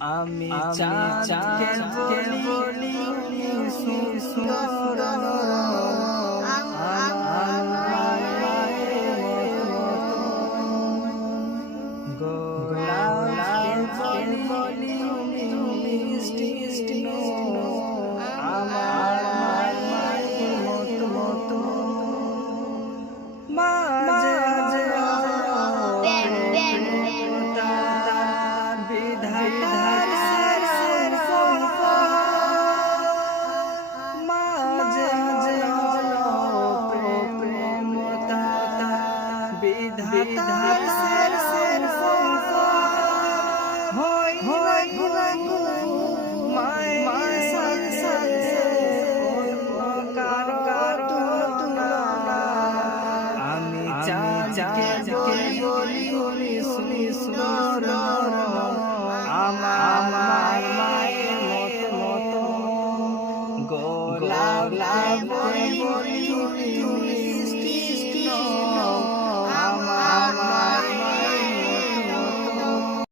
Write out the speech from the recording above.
আমি চাঁদকে বলি সুন্দর আমি চাঁদকে বলি বলি শুনি সুন্দর আমার মায়ের মতো মতো গোলাপ বলি বলি মিষ্টি